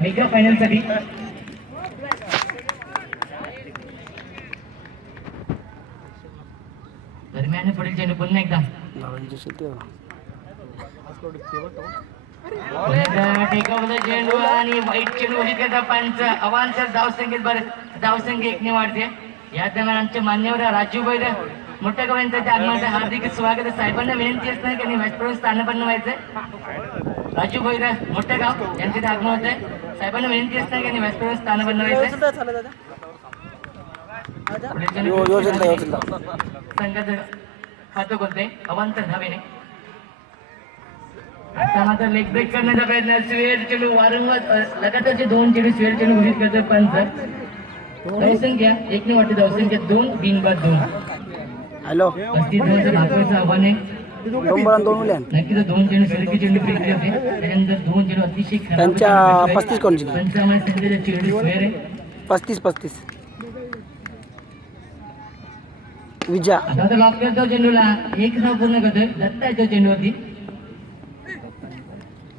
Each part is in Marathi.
मेगा फायनल साठी दरम्यान पुढील चेंडू पुन्हा एकदा टेकवलं चेंडू आणि वाईट चेंडू उचित करता पंच अवांतर धावसंख्येत धावसंख्या 1 ने वाढते. या दरम्यान आमचे मान्यवर राजू बैर मोठ्या गव्यांचं त्या आगमनाचं हार्दिक स्वागत. साहेबांना विनंती असणार की व्यासपीठावर स्थानपन्न व्हायचंय. राजू बैर मोठ्या गाव यांचे आगमन होत आहे. साहेबांना विनंती असणार की व्यासपीठावर स्थानपन्न व्हायचंय. संघाचं खातं करते अवांतर धावेने. आता मात्र लेग ब्रेक करण्याचा प्रयत्न. स्वेर चेंडू वारंवार लगातारचे 2 चेंडू स्वेर चेंडू घोषित करतो पंच. धावसंख्या 1 ने वाटते. धावसंख्या 2 बिनबाद 2. हॅलो 35 धावांचं दाखवायचं आव्हान आहे. नक्कीच 2 चेंडू सलगी चेंडू फेकले होते. त्यानंतर 2 चेंडू अतिशय खराब 35 कोणची पंचामध्ये संख्येचा चेंडू स्वेर आहे. 35 विजा आता तर लॉक करतो चेंडूला. 1 धाव पूर्ण करतोय. दत्ता येतो चेंडूवरती.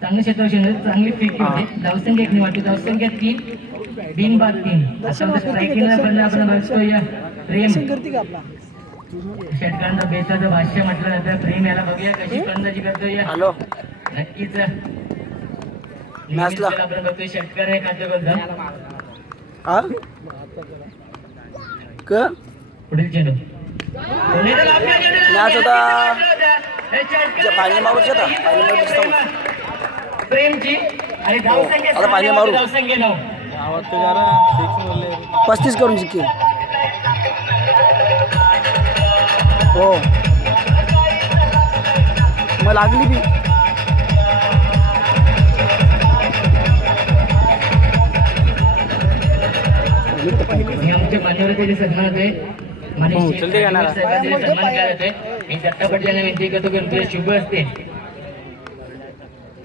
चांगले क्षेत्र चांगली फेकी होते. धावसंख्या 1 ने वाटते. धावसंख्या 3 बिनबाद 3. आता स्ट्रायकिंगला पण आपण बघतोय प्रेम षटकांचा बेताचं भाष्य म्हटलं जातं. प्रेम याला बघूया कशी फलंदाजी करतोय. हॅलो नक्कीच मॅचला आपण बघतोय षटकार आहे खाद्य करतो. पुढील चेंडू मॅच होता प्रेमची आणि धावसंख्या आता पाणी मारू. धावसंख्या 9. 35 करून जिंके हो मग लागली बी. आमचे मान्यवरांचे सन्मान होते. सन्मान करत आहे. मी दत्ता पाटलांना विनंती करतो की तुझे शुभ असते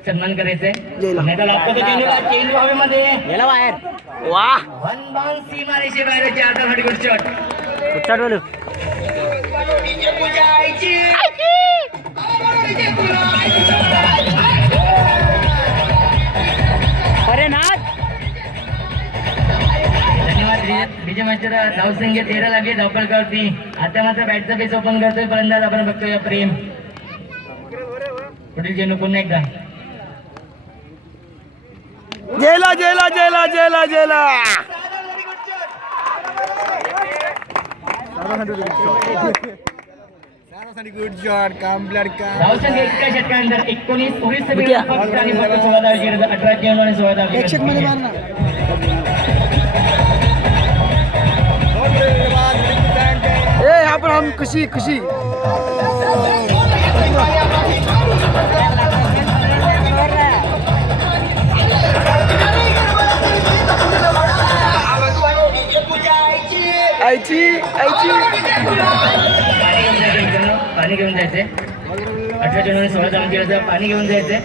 सन्मान करायचंय. चेंडू हवेमध्ये बाहेर वा वन बाउंस सीमारेषे बाहेरचे आता हट गुड शॉट. विजय मॅचच्या धावसंख्या 13 लागली धावपळकावरती. आता मात्र बॅटचा बेस ओपन करतोय फलंदाज आपण बघतोय प्रेम. पुढील चेंडू पुन्हा एकदा जेला जेला जेला जेला जेला गुड शॉट कम्प्लीट का. धावसंख्या एका षटकानंतर 19 फक्त आणि फक्त 16 धावांची गरज. 18 चेंडू आणि 16 धावांची गरज. यहाँ पर हम खुशी खुशी आईची पाणी घेऊन जायचंय. 18 चेंडू आणि 16 धावांची गरज. पाणी घेऊन जायचंय.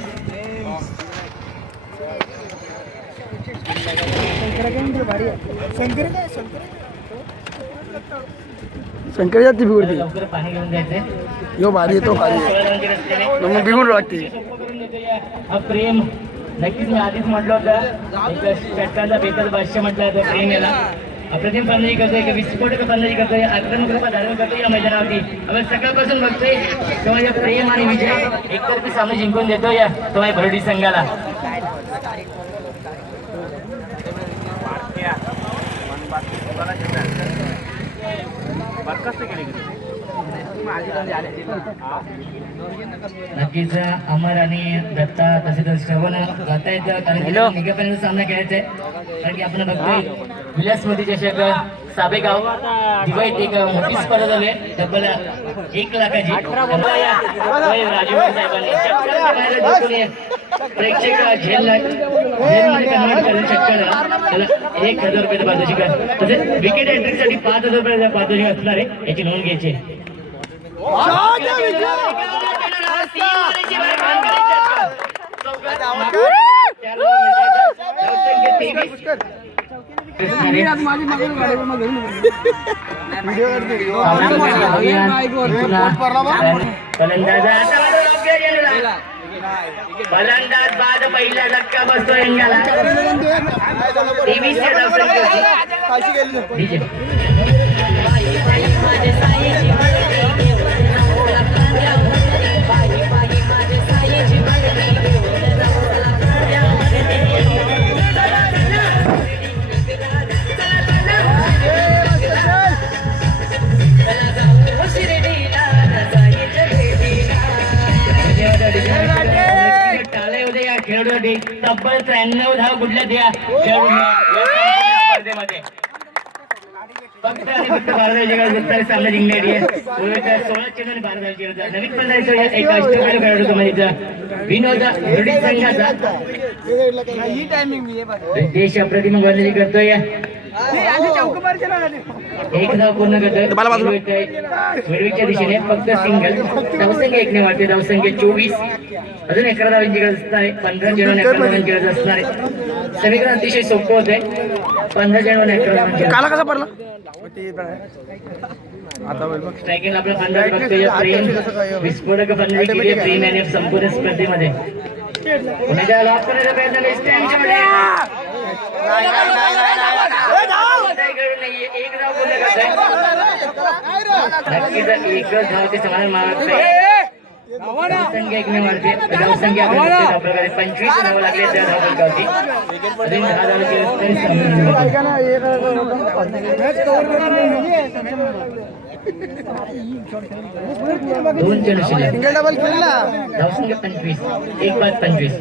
शंकर जाती बिघडती. लवकर पाणी घेऊन जायचंय. यो भारी येतो भारी मग बिघडू लागते. प्रेम नक्कीच मी आधीच म्हटलं होतं षटकांचा बेताचं भाष्य म्हटलं होतं. प्रेम याला अप्रतिम फलंदाजी करतोय की विस्फोटक फलंदाजी करतोय. आक्रमक रूपात धारण करतोय या मैदानावरती. आपण सकाळपासून बघतोय तेव्हा या प्रेम आणि विजय एकतर्फी सामने जिंकून देतो या तेव्हा भरडी संघाला. नक्कीच अमर आणि दत्ता तसेच श्रवण जाता येतं कारण की निघापर्यंत सामना खेळायचा आहे. कारण की आपण बघतोय विलासमती चषक साबेगाव दिवाळीत एक मोठी स्पर्धा झाली आहे. तब्बल 1 लाखाची. राजूभाई साहेबांनी प्रेक्षक झेलमध्ये कन्वर्ट करून षटकाला त्याला 1000 रुपये पारितोषिक आहे. तसेच विकेट एंट्रीसाठी 5000 रुपये पारितोषिक असणार आहे. याची नोंद घ्यायची. फलंदाज बाद पहिला धक्का बसतो अंगाला. 23 या धावसंख्येची डीजे खेळाडूसाठी तब्बल 93 धाव कुठल्या द्या स्पर्धेमध्ये फक्त आणि फक्त भारताची सामना जिंकण्याची आहे 16 चेंडू आणि 12 धावांची गरज आहे. नवीन पंधराचा एका अष्टपैलू खेळाडू तुम्हाला विनोद रुडी संघाचा देश अप्रतिम गोलंदाजी करतोय एक धाव पूर्ण करतोय मिरवीच्या दिशेने फक्त सिंगल धावसंख्या 1 ने वाढते धावसंख्या 24 अजून 11 धावांची गरज असणार आहे 15 चेंडू आणि 11 धावांची गरज असणार आहे समीकरण अतिशय सोपं होत आहे 15 चेंडू आणि 11 धावांची काला कसा पडला स्ट्रायकिंग आपला फलंदाज बघतोय प्रेम विस्फोटक फलंदाजी केली प्रेम याने संपूर्ण स्पर्धेमध्ये पुण्याच्या लॉक करण्याचा प्रयत्न स्टँड शॉट एक धाव पूर्ण करतोय नक्कीच एकच धावचे समाधान मागतोय धावसंख्या 1 ने वाढते धावसंख्या 25 धाव लागले त्या धावसंख्यावरती अजून 10 धाव केले तरी दोन चेंडू शिल्लक धावसंख्या 25 एक बाद 25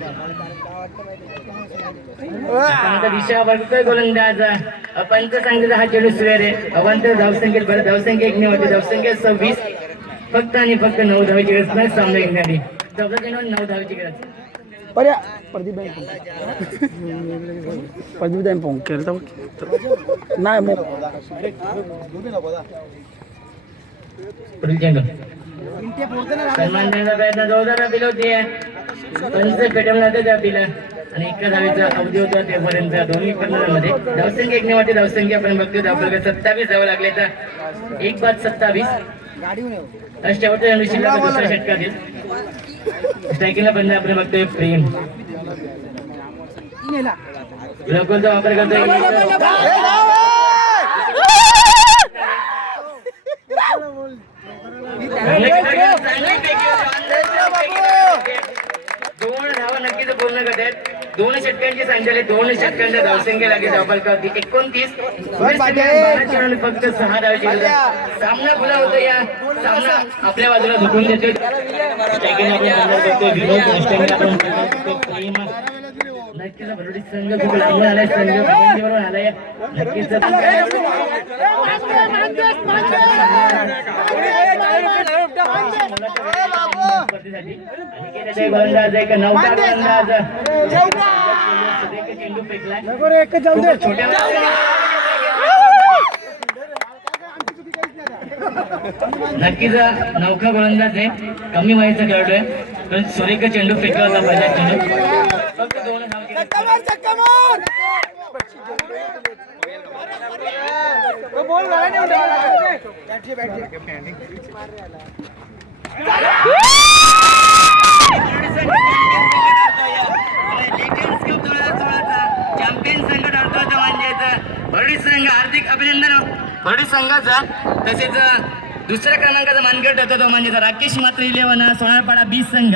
आता दिशा बघतोय गोलंदाज पंच सांगितलं हा चेंडू सुरेर आहे अवांतर धावसंख्येत बरं धावसंख्या 1 ने वाढते धावसंख्या 26 फक्त आणि फक्त 9 धावांची गरज नाही सामना जिंकण्याची 14 चेंडू 9 धावांची गरज प्रदीप पोंग केलं नाही मग पुढील चेंडू सन्मान देण्याचा प्रयत्न जोरदार अपील होती पंच पेटवला होते त्या अपील आणि एका धावेचा अवधी होता तेपर्यंत दोन्ही कर्णधारांमध्ये धावसंख्या 1 ने वाढते धावसंख्या आपण बघतोय धावसंख्या 27 धावा लागले तर एक बाद 27 शेवटच्या दुसऱ्या षटकातील स्ट्रायकिंगला बंद आपण बघतोय प्रेम लोकलचा वापर करतोय दोन धावा नक्कीच पूर्ण करतात 2 षटकांची संख्या 2 षटकांच्या धावसंख्या लागेल धावफलकावरती 29 फक्त 6 धावांची गरज आहे. सामना खुला होतो या सामना आपल्या बाजूला झुकून देतोय नक्कीच भरुडी संघ खूप लांबून आलाय संघ बरोबर आलाय नक्कीच गोलंदाज एक नौका गोलंदाज चेंडू फेकलाय छोट्या नक्कीच नौका गोलंदाज आहे कमी वयाचा खेळाडू आहे पण सुरेख चेंडू फेकला होता पहिला चेंडू फक्त 2 चॅम्पियन संघ ठरतो म्हणजेच भरुडी संघ हार्दिक अभिनंदन भरुडी संघाचा तसेच दुसऱ्या क्रमांकाचा मानकरी ठरतो तो म्हणजे राकेश मात्र 11 सोनारपाडा 20 संघ